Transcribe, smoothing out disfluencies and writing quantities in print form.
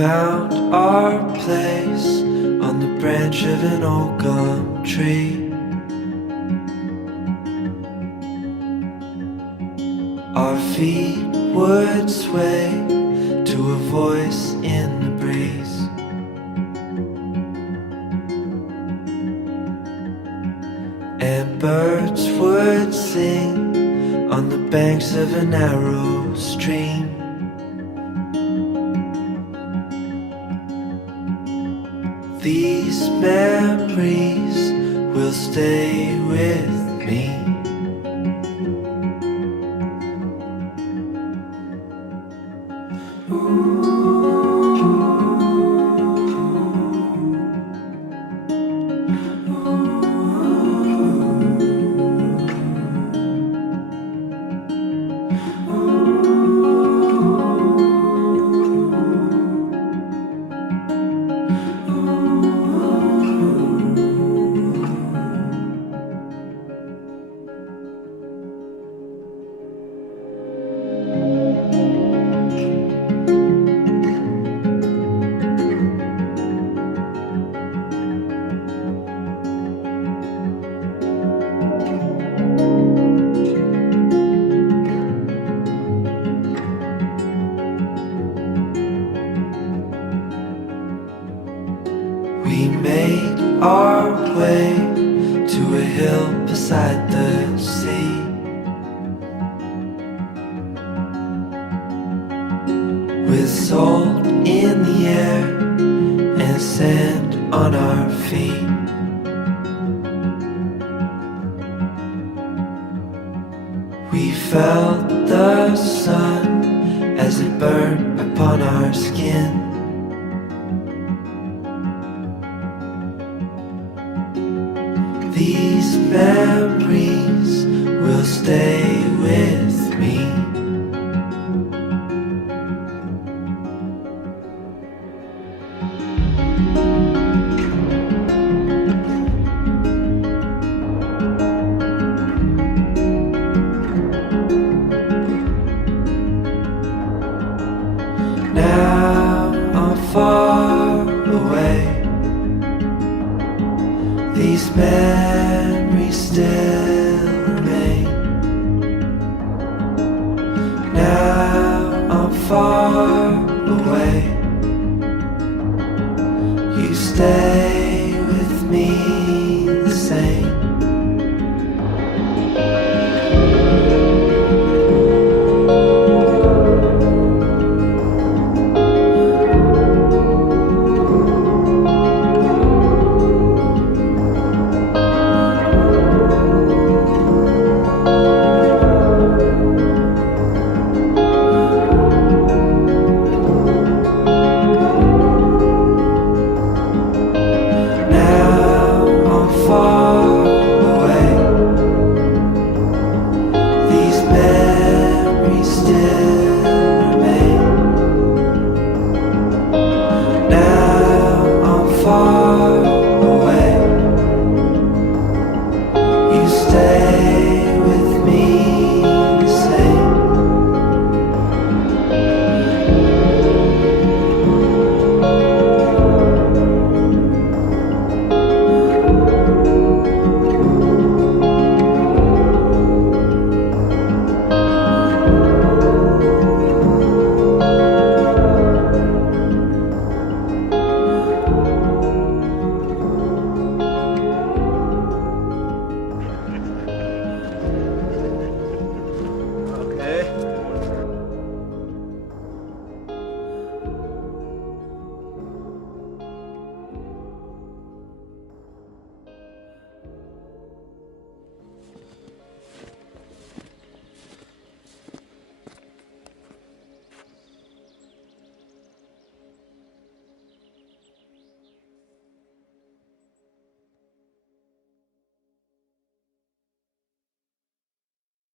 found our place on the branch of an old gum tree. Our feet would sway to a voice in the breeze. And birds would sing on the banks of a narrow stream. These memories will stay with me. We made our way to a hill beside the sea. With salt in the air and sand on our feet. We felt the sun as it burned upon our skin. These memories will stay with me. Now I'm far away. These memories still remain. Now I'm far away. You stay